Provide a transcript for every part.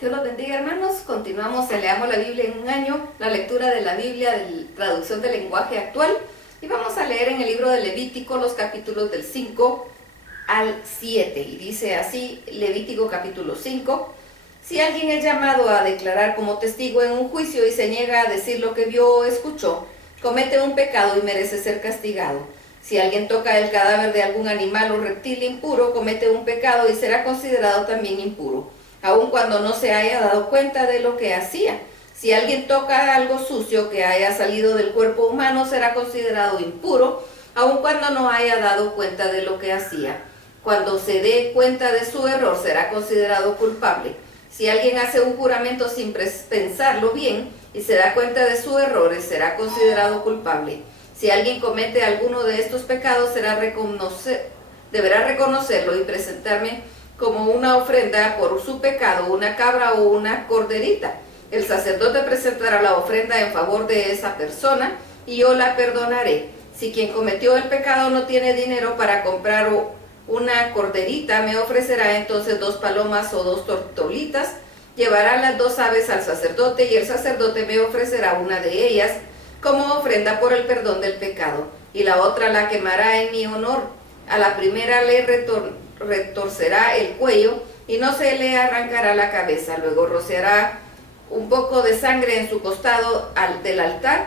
Dios los bendiga, hermanos. Continuamos en Leamos la Biblia en un año, la lectura de la Biblia de traducción del lenguaje actual. Y vamos a leer en el libro de Levítico los capítulos del 5 al 7. Y dice así, Levítico capítulo 5. Si alguien es llamado a declarar como testigo en un juicio y se niega a decir lo que vio o escuchó, comete un pecado y merece ser castigado. Si alguien toca el cadáver de algún animal o reptil impuro, comete un pecado y será considerado también impuro, aun cuando no se haya dado cuenta de lo que hacía. Si alguien toca algo sucio que haya salido del cuerpo humano, será considerado impuro, aun cuando no haya dado cuenta de lo que hacía. Cuando se dé cuenta de su error, será considerado culpable. Si alguien hace un juramento sin pensarlo bien y se da cuenta de sus errores, será considerado culpable. Si alguien comete alguno de estos pecados, deberá reconocerlo y presentarme como una ofrenda por su pecado, una cabra o una corderita. El sacerdote presentará la ofrenda en favor de esa persona y yo la perdonaré. Si quien cometió el pecado no tiene dinero para comprar una corderita, me ofrecerá entonces 2 palomas o 2 tortolitas. Llevará las 2 aves al sacerdote y el sacerdote me ofrecerá una de ellas como ofrenda por el perdón del pecado, y la otra la quemará en mi honor. A la primera le retorcerá el cuello y no se le arrancará la cabeza. Luego rociará un poco de sangre en su costado del altar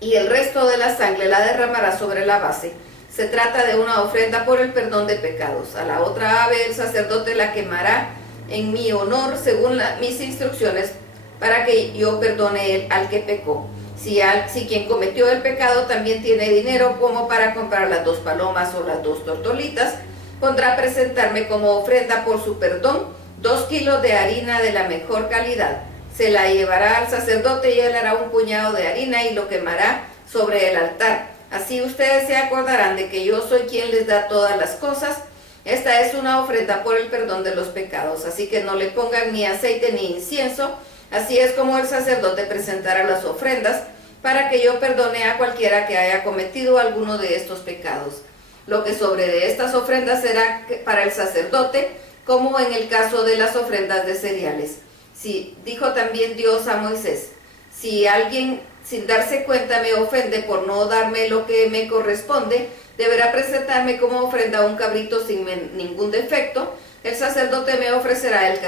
y el resto de la sangre la derramará sobre la base. Se trata de una ofrenda por el perdón de pecados. A la otra ave el sacerdote la quemará en mi honor según mis instrucciones, para que yo perdone al que pecó. Si quien cometió el pecado también tiene dinero como para comprar las 2 palomas o las 2 tortolitas, podrá presentarme como ofrenda por su perdón 2 kilos de harina de la mejor calidad. Se la llevará al sacerdote y él hará un puñado de harina y lo quemará sobre el altar. Así ustedes se acordarán de que yo soy quien les da todas las cosas. Esta es una ofrenda por el perdón de los pecados, así que no le pongan ni aceite ni incienso. Así es como el sacerdote presentará las ofrendas para que yo perdone a cualquiera que haya cometido alguno de estos pecados. Lo que sobre de estas ofrendas será para el sacerdote, como en el caso de las ofrendas de cereales. Dijo también Dios a Moisés, si alguien sin darse cuenta me ofende por no darme lo que me corresponde, deberá presentarme como ofrenda un cabrito sin ningún defecto. El sacerdote me ofrecerá el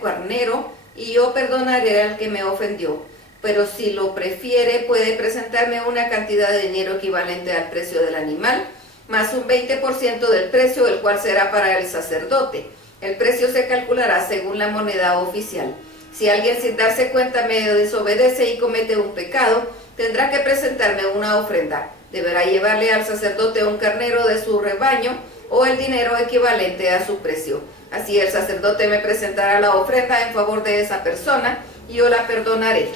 carnero y yo perdonaré al que me ofendió. Pero si lo prefiere, puede presentarme una cantidad de dinero equivalente al precio del animal, más un 20% del precio, el cual será para el sacerdote. El precio se calculará según la moneda oficial. Si alguien sin darse cuenta me desobedece y comete un pecado, tendrá que presentarme una ofrenda. Deberá llevarle al sacerdote un carnero de su rebaño o el dinero equivalente a su precio. Así el sacerdote me presentará la ofrenda en favor de esa persona y yo la perdonaré.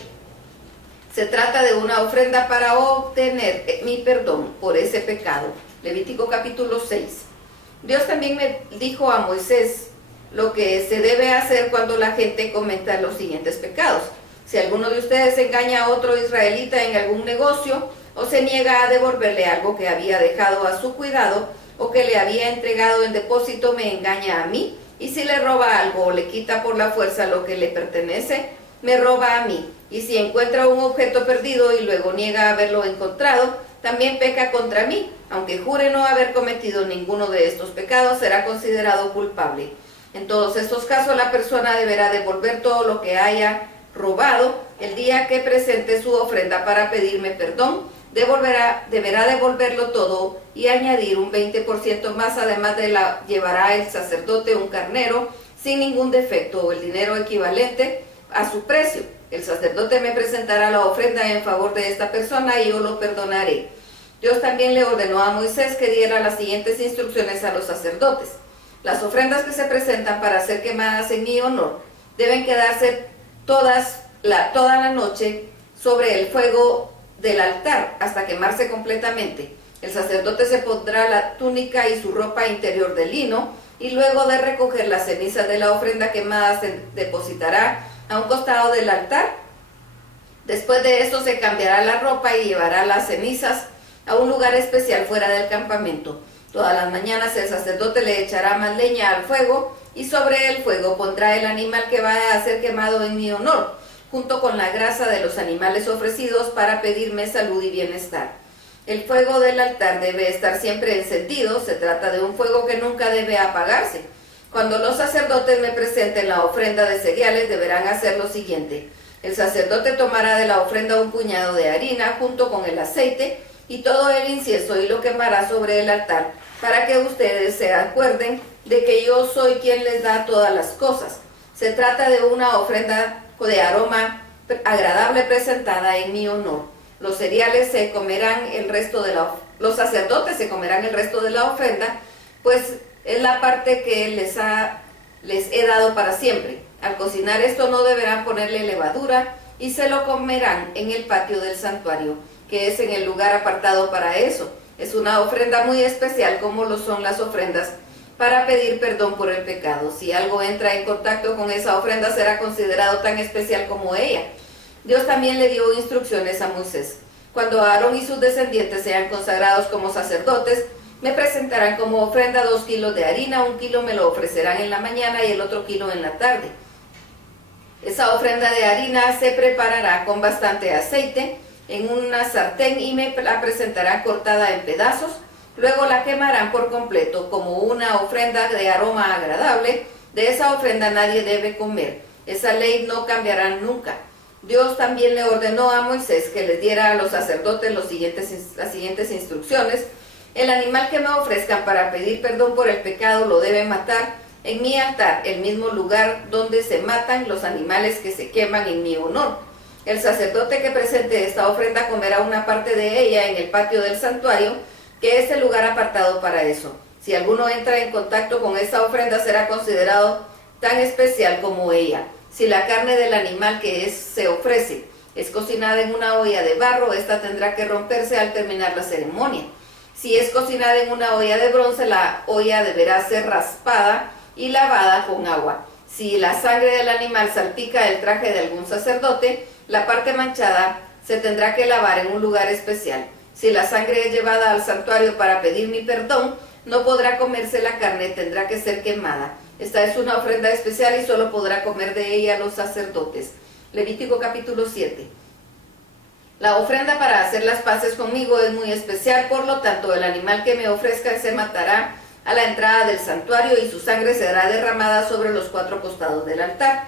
Se trata de una ofrenda para obtener mi perdón por ese pecado. Levítico capítulo 6. Dios también me dijo a Moisés lo que se debe hacer cuando la gente cometa los siguientes pecados. Si alguno de ustedes engaña a otro israelita en algún negocio o se niega a devolverle algo que había dejado a su cuidado o que le había entregado en depósito, me engaña a mí. Y si le roba algo o le quita por la fuerza lo que le pertenece, me roba a mí. Y si encuentra un objeto perdido y luego niega haberlo encontrado, también peca contra mí. Aunque jure no haber cometido ninguno de estos pecados, será considerado culpable. En todos estos casos, la persona deberá devolver todo lo que haya robado el día que presente su ofrenda para pedirme perdón. Deberá devolverlo todo y añadir un 20% más. Además llevará el sacerdote un carnero sin ningún defecto o el dinero equivalente a su precio. El sacerdote me presentará la ofrenda en favor de esta persona y yo lo perdonaré. Dios también le ordenó a Moisés que diera las siguientes instrucciones a los sacerdotes. Las ofrendas que se presentan para ser quemadas en mi honor deben quedarse toda la noche sobre el fuego del altar hasta quemarse completamente. El sacerdote se pondrá la túnica y su ropa interior de lino y luego de recoger las cenizas de la ofrenda quemada se depositará a un costado del altar. Después de esto se cambiará la ropa y llevará las cenizas a un lugar especial fuera del campamento. Todas las mañanas el sacerdote le echará más leña al fuego y sobre el fuego pondrá el animal que va a ser quemado en mi honor, junto con la grasa de los animales ofrecidos para pedirme salud y bienestar. El fuego del altar debe estar siempre encendido, se trata de un fuego que nunca debe apagarse. Cuando los sacerdotes me presenten la ofrenda de cereales, deberán hacer lo siguiente. El sacerdote tomará de la ofrenda un puñado de harina junto con el aceite y todo el incienso y lo quemará sobre el altar, para que ustedes se acuerden de que yo soy quien les da todas las cosas. Se trata de una ofrenda de aroma agradable presentada en mi honor. Los cereales se comerán el resto de los sacerdotes se comerán el resto de la ofrenda, pues es la parte que les he dado para siempre. Al cocinar esto no deberán ponerle levadura y se lo comerán en el patio del santuario, que es en el lugar apartado para eso. Es una ofrenda muy especial como lo son las ofrendas para pedir perdón por el pecado. Si algo entra en contacto con esa ofrenda será considerado tan especial como ella. Dios también le dio instrucciones a Moisés. Cuando Aarón y sus descendientes sean consagrados como sacerdotes, me presentarán como ofrenda 2 kilos de harina, 1 kilo me lo ofrecerán en la mañana y el otro kilo en la tarde. Esa ofrenda de harina se preparará con bastante aceite en una sartén y me la presentarán cortada en pedazos. Luego la quemarán por completo como una ofrenda de aroma agradable. De esa ofrenda nadie debe comer. Esa ley no cambiará nunca. Dios también le ordenó a Moisés que les diera a los sacerdotes las siguientes instrucciones. El animal que me ofrezcan para pedir perdón por el pecado lo deben matar en mi altar, el mismo lugar donde se matan los animales que se queman en mi honor. El sacerdote que presente esta ofrenda comerá una parte de ella en el patio del santuario, que es el lugar apartado para eso. Si alguno entra en contacto con esta ofrenda será considerado tan especial como ella. Si la carne del animal que se ofrece es cocinada en una olla de barro, esta tendrá que romperse al terminar la ceremonia. Si es cocinada en una olla de bronce, la olla deberá ser raspada y lavada con agua. Si la sangre del animal salpica el traje de algún sacerdote, la parte manchada se tendrá que lavar en un lugar especial. Si la sangre es llevada al santuario para pedir mi perdón, no podrá comerse la carne, tendrá que ser quemada. Esta es una ofrenda especial y solo podrá comer de ella los sacerdotes. Levítico capítulo 7. La ofrenda para hacer las paces conmigo es muy especial, por lo tanto el animal que me ofrezca se matará a la entrada del santuario y su sangre será derramada sobre los 4 costados del altar.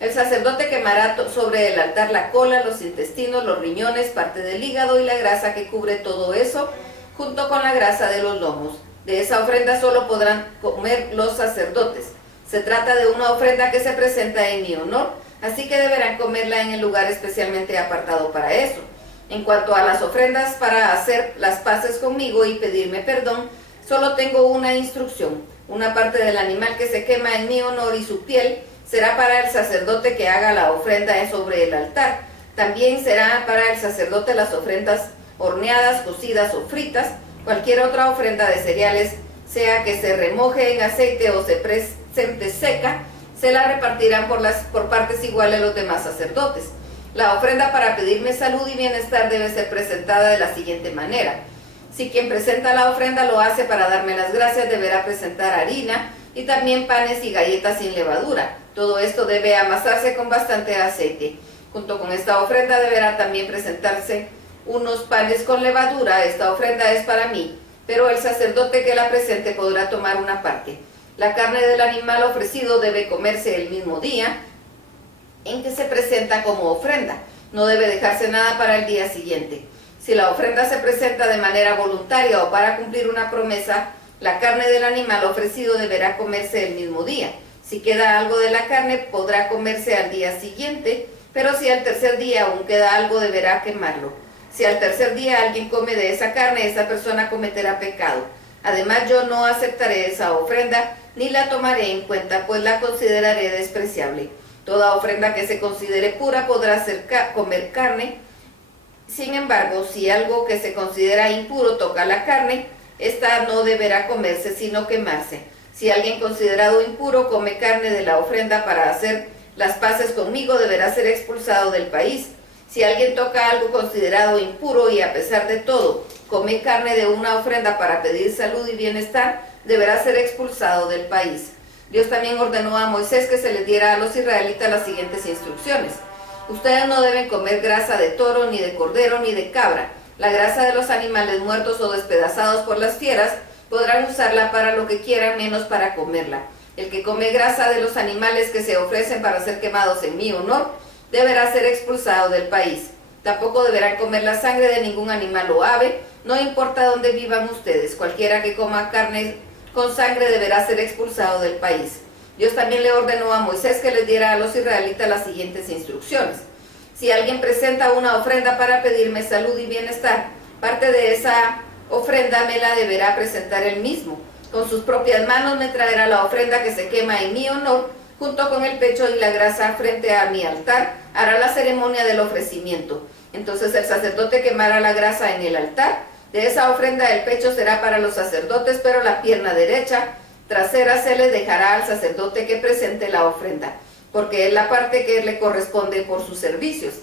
El sacerdote quemará sobre el altar la cola, los intestinos, los riñones, parte del hígado y la grasa que cubre todo eso, junto con la grasa de los lomos. De esa ofrenda solo podrán comer los sacerdotes. Se trata de una ofrenda que se presenta en mi honor, así que deberán comerla en el lugar especialmente apartado para eso. En cuanto a las ofrendas para hacer las paces conmigo y pedirme perdón, solo tengo una instrucción. Una parte del animal que se quema en mi honor y su piel será para el sacerdote que haga la ofrenda sobre el altar. También será para el sacerdote las ofrendas horneadas, cocidas o fritas. Cualquier otra ofrenda de cereales, sea que se remoje en aceite o se presente seca, se la repartirán por partes iguales a los demás sacerdotes. La ofrenda para pedirme salud y bienestar debe ser presentada de la siguiente manera. Si quien presenta la ofrenda lo hace para darme las gracias, deberá presentar harina y también panes y galletas sin levadura. Todo esto debe amasarse con bastante aceite. Junto con esta ofrenda deberá también presentarse unos panes con levadura. Esta ofrenda es para mí, pero el sacerdote que la presente podrá tomar una parte. La carne del animal ofrecido debe comerse el mismo día en que se presenta como ofrenda. No debe dejarse nada para el día siguiente. Si la ofrenda se presenta de manera voluntaria o para cumplir una promesa, la carne del animal ofrecido deberá comerse el mismo día. Si queda algo de la carne, podrá comerse al día siguiente, pero si al tercer día aún queda algo, deberá quemarlo. Si al tercer día alguien come de esa carne, esa persona cometerá pecado. Además, yo no aceptaré esa ofrenda, ni la tomaré en cuenta, pues la consideraré despreciable. Toda ofrenda que se considere pura podrá comer carne. Sin embargo, si algo que se considera impuro toca la carne, esta no deberá comerse, sino quemarse. Si alguien considerado impuro come carne de la ofrenda para hacer las paces conmigo, deberá ser expulsado del país. Si alguien toca algo considerado impuro y a pesar de todo come carne de una ofrenda para pedir salud y bienestar, deberá ser expulsado del país. Dios también ordenó a Moisés que se les diera a los israelitas las siguientes instrucciones. Ustedes no deben comer grasa de toro, ni de cordero, ni de cabra. La grasa de los animales muertos o despedazados por las fieras podrán usarla para lo que quieran menos para comerla. El que come grasa de los animales que se ofrecen para ser quemados en mi honor deberá ser expulsado del país. Tampoco deberán comer la sangre de ningún animal o ave, no importa dónde vivan ustedes. Cualquiera que coma carne con sangre deberá ser expulsado del país. Dios también le ordenó a Moisés que les diera a los israelitas las siguientes instrucciones. Si alguien presenta una ofrenda para pedirme salud y bienestar, parte de esa ofrenda me la deberá presentar él mismo. Con sus propias manos me traerá la ofrenda que se quema en mi honor, junto con el pecho y la grasa frente a mi altar, hará la ceremonia del ofrecimiento. Entonces el sacerdote quemará la grasa en el altar. De esa ofrenda el pecho será para los sacerdotes, pero la pierna derecha trasera se le dejará al sacerdote que presente la ofrenda, porque es la parte que le corresponde por sus servicios.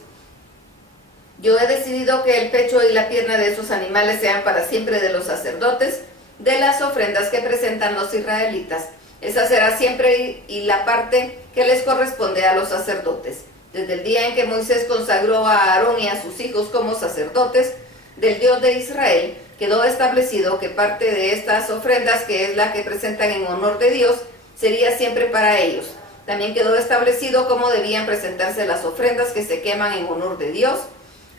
Yo he decidido que el pecho y la pierna de esos animales sean para siempre de los sacerdotes, de las ofrendas que presentan los israelitas. Esa será siempre y la parte que les corresponde a los sacerdotes. Desde el día en que Moisés consagró a Aarón y a sus hijos como sacerdotes del Dios de Israel, quedó establecido que parte de estas ofrendas, que es la que presentan en honor de Dios, sería siempre para ellos. También quedó establecido cómo debían presentarse las ofrendas que se queman en honor de Dios,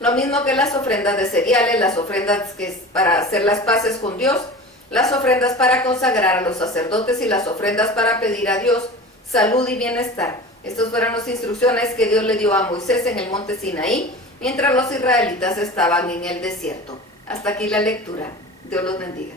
lo mismo que las ofrendas de cereales, las ofrendas que es para hacer las paces con Dios, las ofrendas para consagrar a los sacerdotes y las ofrendas para pedir a Dios salud y bienestar. Estas fueron las instrucciones que Dios le dio a Moisés en el monte Sinaí, mientras los israelitas estaban en el desierto. Hasta aquí la lectura. Dios los bendiga.